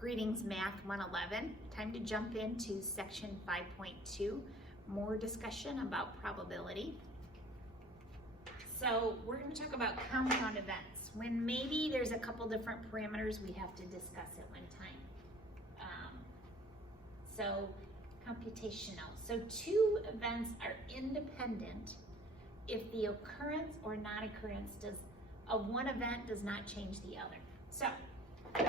Greetings, Math 111. Time to jump into section 5.2, more discussion about probability. So we're going to talk about compound events, when maybe there's a couple different parameters we have to discuss at one time. So computational. So two events are independent if the occurrence or non-occurrence of one event does not change the other. So I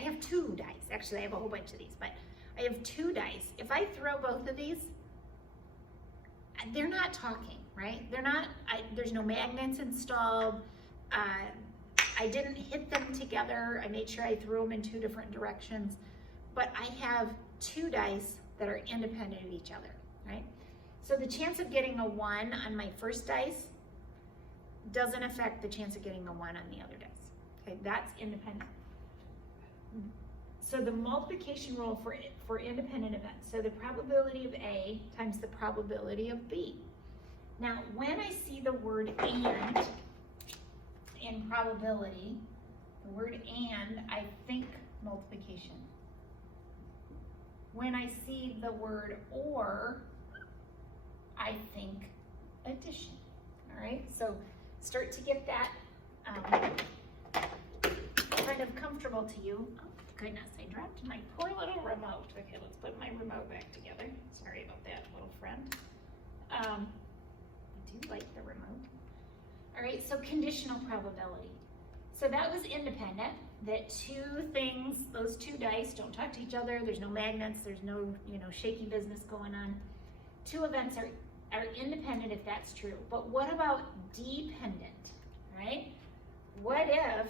have two dice. Actually, I have a whole bunch of these, but I have two dice. If I throw both of these, they're not talking, right? There's no magnets installed. I didn't hit them together. I made sure I threw them in two different directions, but I have two dice that are independent of each other, right? So the chance of getting a 1 on my first dice doesn't affect the chance of getting a 1 on the other dice. Okay, that's independent. So the multiplication rule for independent events. So the probability of A times the probability of B. Now, when I see the word and in probability, the word and, I think multiplication. When I see the word or, I think addition. All right, so start to get that kind of comfortable to you. Oh goodness, I dropped my poor little remote. Okay, let's put my remote back together. Sorry about that, little friend. I do like the remote. All right, so conditional probability. So that was independent, that two things, those two dice don't talk to each other, there's no magnets, there's no shaky business going on. Two events are independent if that's true. But what about dependent, right? What if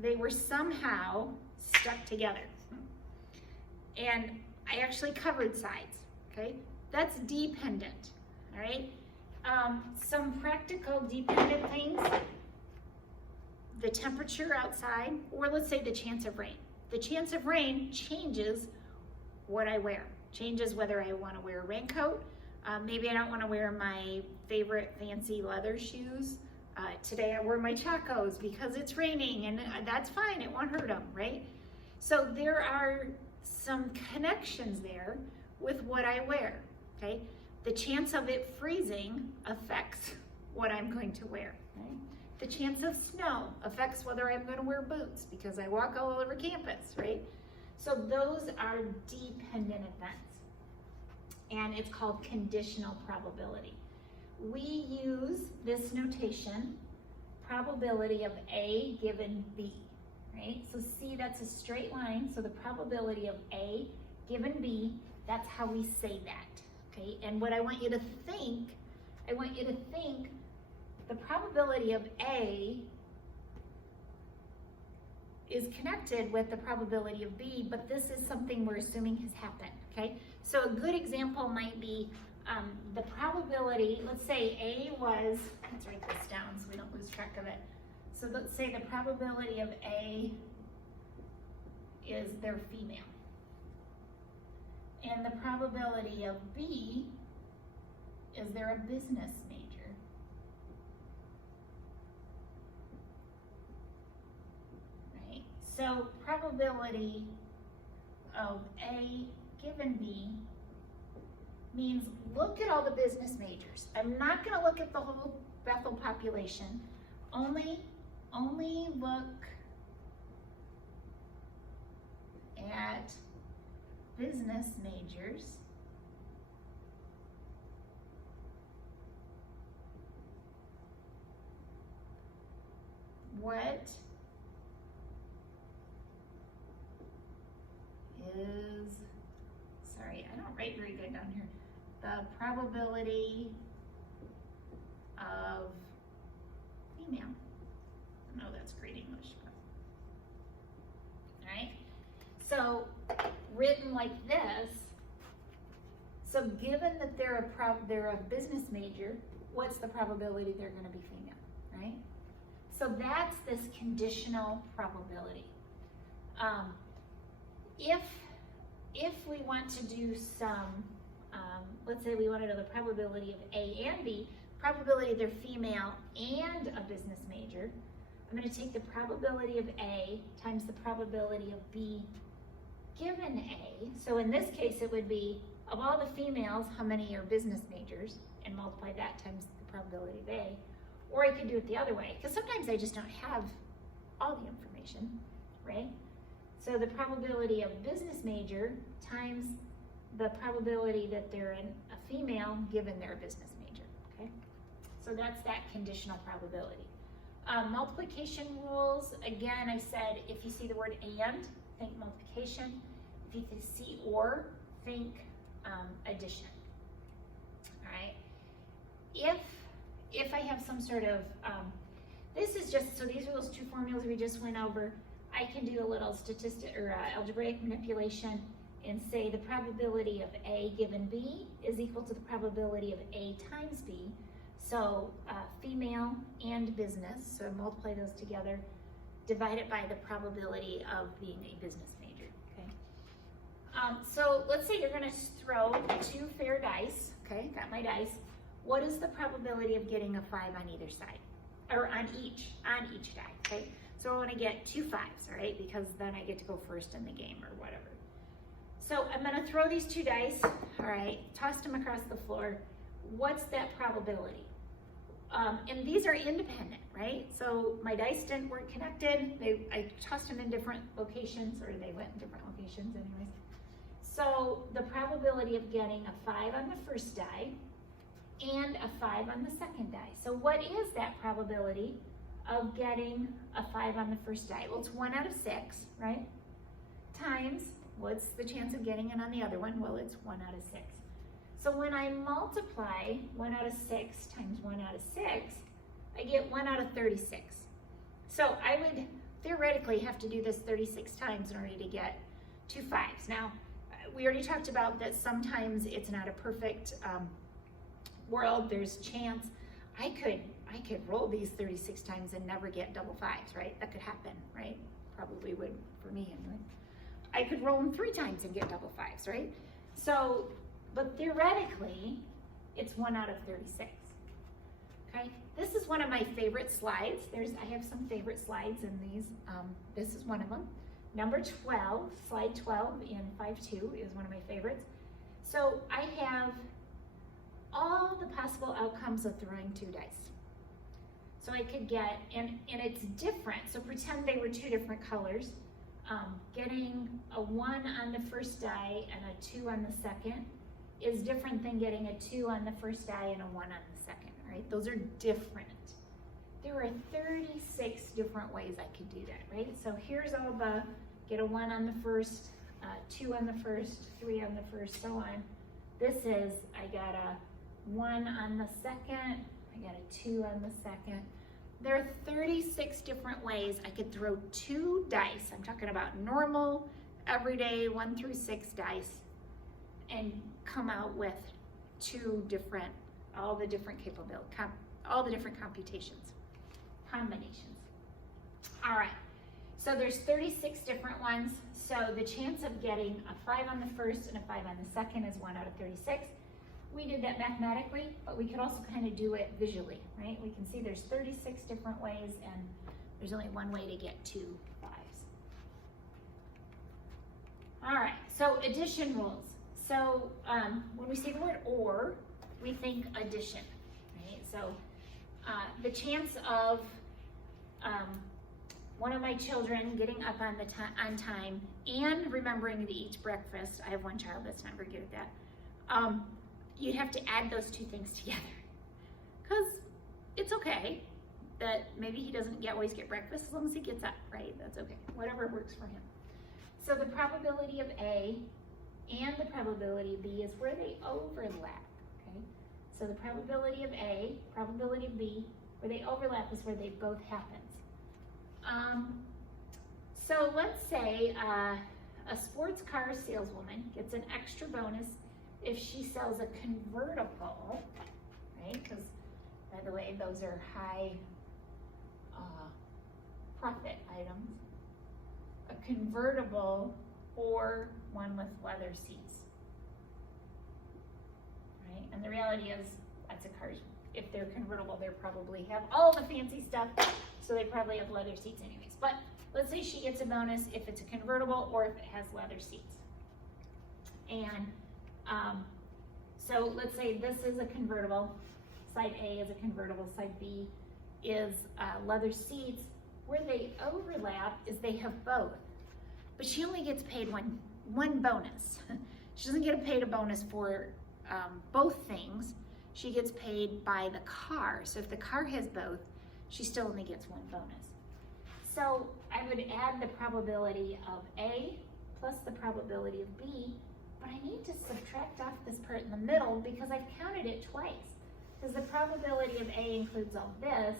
they were somehow stuck together? And I actually covered sides, okay? That's dependent, all right? Some practical dependent things, the temperature outside, or let's say the chance of rain. The chance of rain changes what I wear, changes whether I want to wear a raincoat. Maybe I don't want to wear my favorite fancy leather shoes. Today I wear my Chacos because it's raining, and that's fine, it won't hurt them, right? So there are some connections there with what I wear, okay? The chance of it freezing affects what I'm going to wear, right? The chance of snow affects whether I'm going to wear boots because I walk all over campus, right? So those are dependent events, and it's called conditional probability. We use this notation, probability of A given B, right? So see, that's a straight line. So the probability of A given B, that's how we say that, okay? And what I want you to think, the probability of A is connected with the probability of B, but this is something we're assuming has happened, okay? So a good example might be the probability, let's say A was, let's write this down so we don't lose track of it. So let's say the probability of A is they're female. And the probability of B is they're a business major. Right? So probability of A given B means look at all the business majors. I'm not going to look at the whole Bethel population. Only look at business majors. What is, sorry, I don't write very good down here. The probability of female. No, that's great English. All right. So written like this. So given that they're a business major, what's the probability they're going to be female, right? So that's this conditional probability. If we want to do some, let's say we want to know the probability of A and B, probability they're female and a business major, I'm going to take the probability of A times the probability of B given A. So in this case, it would be, of all the females, how many are business majors, and multiply that times the probability of A. Or I could do it the other way, because sometimes I just don't have all the information, right? So the probability of business major times the probability that they're a female given they're a business major, okay? So that's that conditional probability. Multiplication rules, again, I said if you see the word and, think multiplication. If you see or, think addition, all right? If I have some sort of, this is just, so these are those two formulas we just went over. I can do a little statistic or algebraic manipulation and say the probability of A given B is equal to the probability of A times B. So female and business, so multiply those together, divide it by the probability of being a business major, okay? So let's say you're gonna throw 2 fair dice, okay, got my dice. What is the probability of getting a 5 on either side? Or on each die, okay? So I wanna get 2 5s, all right? Because then I get to go first in the game or whatever. So I'm gonna throw these 2 dice, all right, toss them across the floor. What's that probability? And these are independent, right? So my dice weren't connected. I tossed them in different locations, or they went in different locations anyways. So the probability of getting a 5 on the first die and a 5 on the second die. So what is that probability of getting a 5 on the first die? Well, it's 1 out of 6, right? Times, what's the chance of getting it on the other one? Well, it's 1 out of 6. So when I multiply 1 out of 6 times 1 out of 6, I get 1 out of 36. So I would theoretically have to do this 36 times in order to get 2 5s. Now, we already talked about that sometimes it's not a perfect world, there's chance. I could roll these 36 times and never get double 5s, right? That could happen, right? Probably would for me anyway. I could roll them 3 times and get double 5s, right? So, but theoretically, it's 1 out of 36, okay? This is one of my favorite slides. I have some favorite slides in these. This is one of them. Number 12, slide 12 in 5.2 is one of my favorites. So I have all the possible outcomes of throwing 2 dice. So I could get, and it's different, so pretend they were 2 different colors. Getting a 1 on the first die and a 2 on the second is different than getting a 2 on the first die and a 1 on the second, right? Those are different. There are 36 different ways I could do that, right? So here's all the, get a 1 on the first, 2 on the first, 3 on the first, so on. This is, I got a 1 on the second, I got a 2 on the second. There are 36 different ways I could throw 2 dice. I'm talking about normal, everyday 1 through 6 dice, and come out with 2 different, all the different computations, combinations. All right, so there's 36 different ones. So the chance of getting a 5 on the first and a 5 on the second is 1 out of 36. We did that mathematically, but we could also kind of do it visually, right? We can see there's 36 different ways, and there's only one way to get 2 5s. All right, so addition rules. So when we see the word or, we think addition, right? So the chance of one of my children getting up on time and remembering to eat breakfast. I have one child that's not very good at that. You'd have to add those 2 things together, because it's okay that maybe he doesn't always get breakfast as long as he gets up, right? That's okay, whatever works for him. So the probability of A and the probability of B is where they overlap, okay? So the probability of A, probability of B, where they overlap is where they both happens. So let's say a sports car saleswoman gets an extra bonus if she sells a convertible, right? Because, by the way, those are high profit items. A convertible or one with leather seats, right? And the reality is, lots of cars, if they're convertible, they probably have all the fancy stuff. so they probably have leather seats anyways. But let's say she gets a bonus if it's a convertible or if it has leather seats. And so let's say this is a convertible, side A is a convertible, side B is leather seats. Where they overlap is they have both, but she only gets paid one bonus. She doesn't get paid a bonus for both things. She gets paid by the car. So if the car has both, she still only gets one bonus. So I would add the probability of A plus the probability of B, but I need to subtract off this part in the middle because I've counted it twice. Because the probability of A includes all this,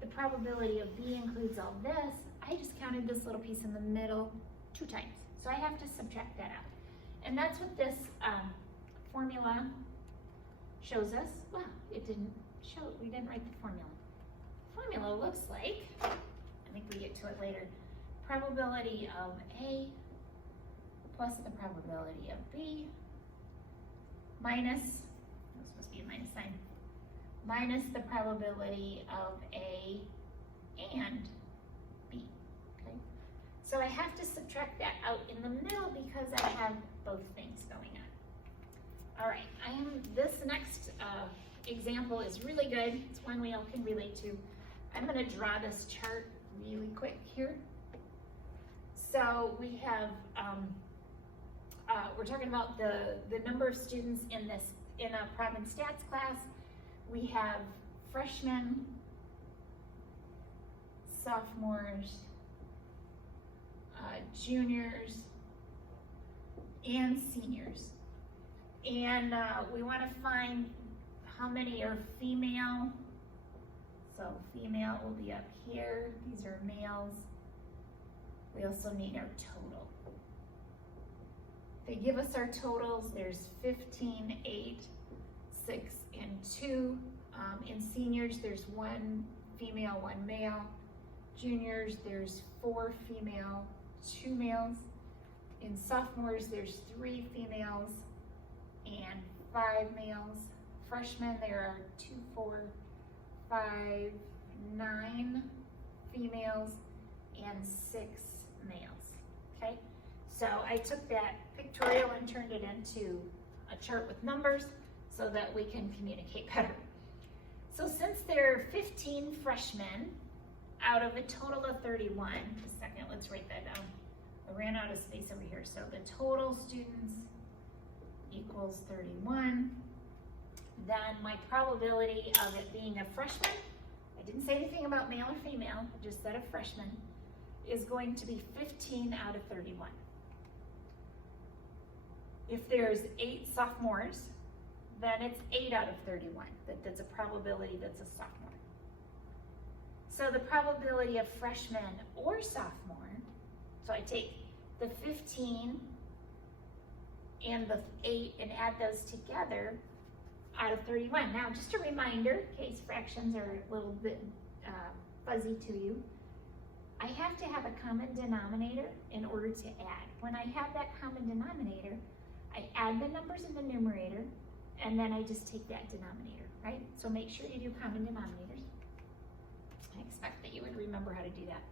the probability of B includes all this. I just counted this little piece in the middle 2 times. So I have to subtract that out. And that's what this formula shows us. Well, it didn't show, we didn't write the formula. Formula looks like, I think we get to it later, probability of A plus the probability of B minus, that's supposed to be a minus sign, minus the probability of A and B, okay? So I have to subtract that out in the middle because I have both things going on. All right, this next example is really good. It's one we all can relate to. I'm gonna draw this chart really quick here. So we have, we're talking about the number of students in a Prob and Stats class. We have freshmen, sophomores, juniors, and seniors. And we want to find how many are female. So female will be up here. These are males. We also need our total. They give us our totals. There's 15, 8, 6, and 2. In seniors, there's 1 female, 1 male. Juniors, there's 4 female, 2 males. In sophomores, there's 3 females and 5 males. Freshmen, there are 2, 4, 5, 9 females and 6 males, okay? So I took that pictorial and turned it into a chart with numbers so that we can communicate better. So since there are 15 freshmen out of a total of 31, just a second, let's write that down. I ran out of space over here. So the total students equals 31. Then my probability of it being a freshman, I didn't say anything about male or female, I just said a freshman, is going to be 15 out of 31. If there's 8 sophomores, then it's 8 out of 31. That's a probability that's a sophomore. So the probability of freshman or sophomore, so I take the 15 and the 8 and add those together out of 31. Now, just a reminder, in case fractions are a little bit fuzzy to you, I have to have a common denominator in order to add. When I have that common denominator, I add the numbers in the numerator, and then I just take that denominator, right? So make sure you do common denominators. I expect that you would remember how to do that.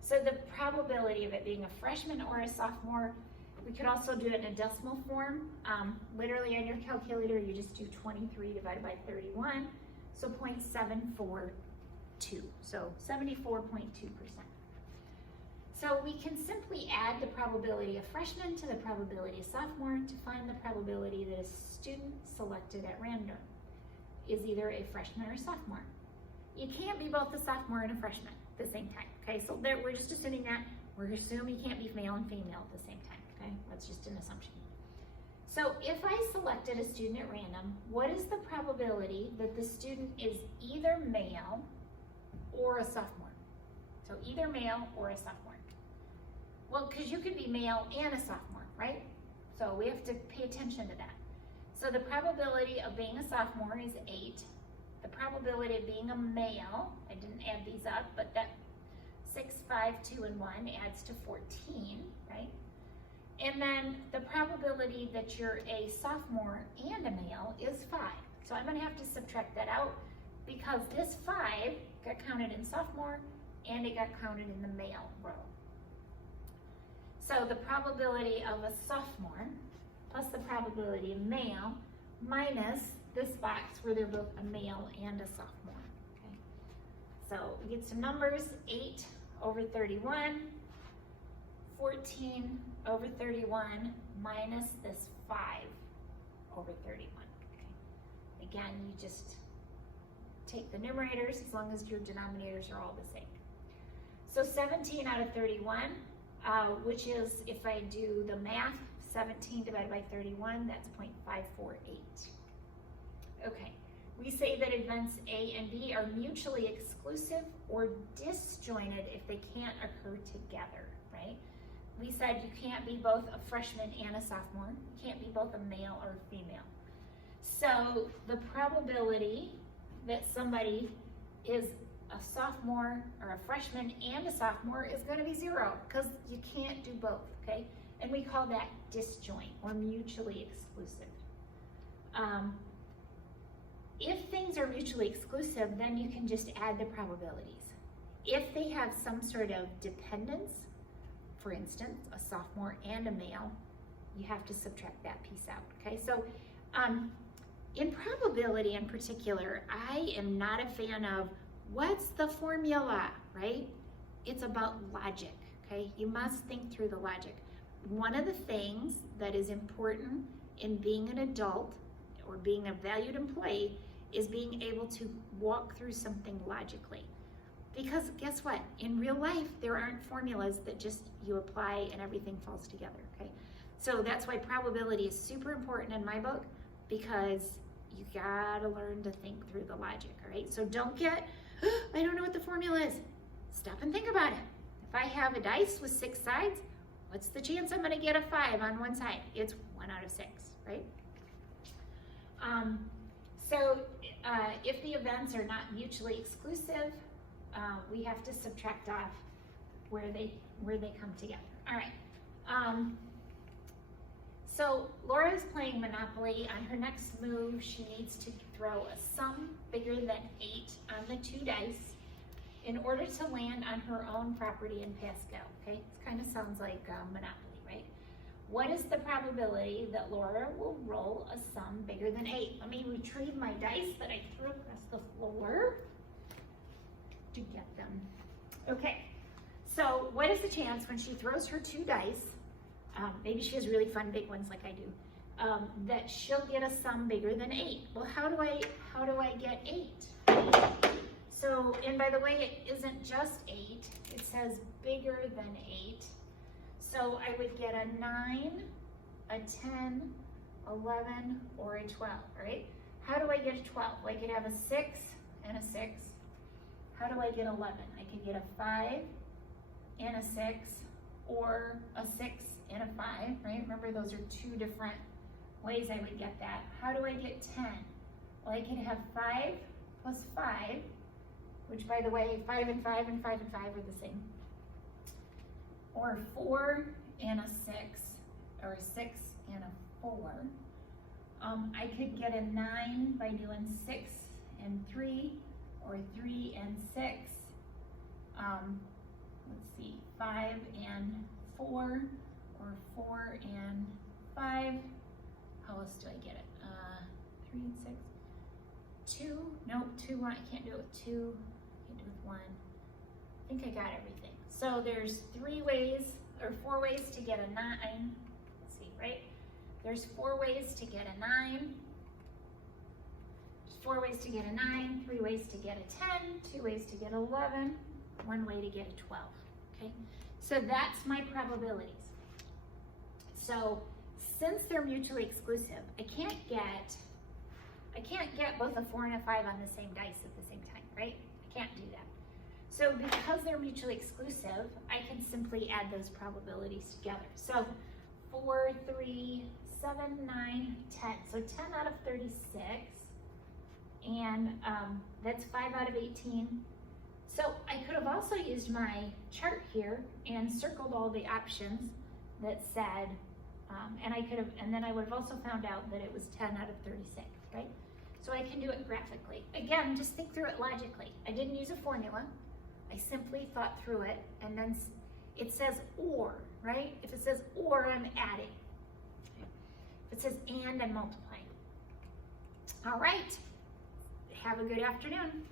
So the probability of it being a freshman or a sophomore, we could also do it in a decimal form. Literally on your calculator, you just do 23 divided by 31, so 0.742, so 74.2%. So we can simply add the probability of freshman to the probability of sophomore to find the probability that a student selected at random is either a freshman or a sophomore. You can't be both a sophomore and a freshman at the same time, okay? So we're just assuming that. We're assuming you can't be male and female at the same time, okay? That's just an assumption. So if I selected a student at random, what is the probability that the student is either male or a sophomore? So either male or a sophomore. Well, because you could be male and a sophomore, right? So we have to pay attention to that. So the probability of being a sophomore is 8. The probability of being a male, I didn't add these up, but that 6, 5, 2, and 1 adds to 14, right? And then the probability that you're a sophomore and a male is 5. So I'm gonna have to subtract that out because this 5 got counted in sophomore and it got counted in the male row. So the probability of a sophomore plus the probability of male minus this box where they're both a male and a sophomore. Okay. So we get some numbers, 8 over 31, 14 over 31 minus this 5 over 31. Okay. Again, you just take the numerators as long as your denominators are all the same. So 17 out of 31, which is, if I do the math, 17 divided by 31, that's 0.548. Okay, we say that events A and B are mutually exclusive or disjointed if they can't occur together, right? We said you can't be both a freshman and a sophomore. You can't be both a male or a female. So the probability that somebody is a sophomore or a freshman and a sophomore is going to be 0 because you can't do both, okay? And we call that disjoint or mutually exclusive. If things are mutually exclusive, then you can just add the probabilities. If they have some sort of dependence, for instance, a sophomore and a male, you have to subtract that piece out, okay? So in probability in particular, I am not a fan of what's the formula, right? It's about logic, okay? You must think through the logic. One of the things that is important in being an adult or being a valued employee is being able to walk through something logically. Because guess what? In real life, there aren't formulas that just you apply and everything falls together, okay? So that's why probability is super important in my book, because you gotta learn to think through the logic, all right? So don't get, oh, I don't know what the formula is. Stop and think about it. If I have a dice with 6 sides, what's the chance I'm gonna get a 5 on one side? It's 1 out of 6, right? If the events are not mutually exclusive, we have to subtract off where they come together. All right. So Laura is playing Monopoly. On her next move, she needs to throw a sum bigger than 8 on the 2 dice in order to land on her own property in Pascal. Okay, it kind of sounds like Monopoly, right? What is the probability that Laura will roll a sum bigger than 8? Let me retrieve my dice that I threw across the floor to get them. Okay, so what is the chance when she throws her 2 dice, maybe she has really fun big ones like I do, that she'll get a sum bigger than 8? Well, how do I get 8? So, and by the way, it isn't just 8, it says bigger than 8. So I would get a 9, a 10, 11, or a 12, right? How do I get a 12? Well, I could have a 6 and a 6. How do I get 11? I could get a 5 and a 6, or a 6 and a 5, right? Remember, those are 2 different ways I would get that. How do I get 10? Well, I could have 5 plus 5, which, by the way, 5 and 5 and 5 and 5 are the same. Or 4 and a 6, or a 6 and a 4. I could get a 9 by doing 6 and 3, or 3 and 6. Let's see, 5 and 4, or 4 and 5. How else do I get it? 3 and 6. 2, no, 2, I can't do it with 2, I can't do it with 1. I think I got everything. So there's 3 ways, or 4 ways to get a 9. Let's see, right? There's 4 ways to get a 9. There's 4 ways to get a 9, 3 ways to get a 10, 2 ways to get 11, 1 way to get a 12, okay? So that's my probabilities. So since they're mutually exclusive, I can't get both a 4 and a 5 on the same dice at the same time, right? I can't do that. So because they're mutually exclusive, I can simply add those probabilities together. So 4, 3, 7, 9, 10. So 10 out of 36, and that's 5 out of 18. So I could have also used my chart here and circled all the options that said, and then I would have also found out that it was 10 out of 36, right? So I can do it graphically. Again, just think through it logically. I didn't use a formula. I simply thought through it, and then it says or, right? If it says or, I'm adding. If it says and, I'm multiplying. All right, have a good afternoon.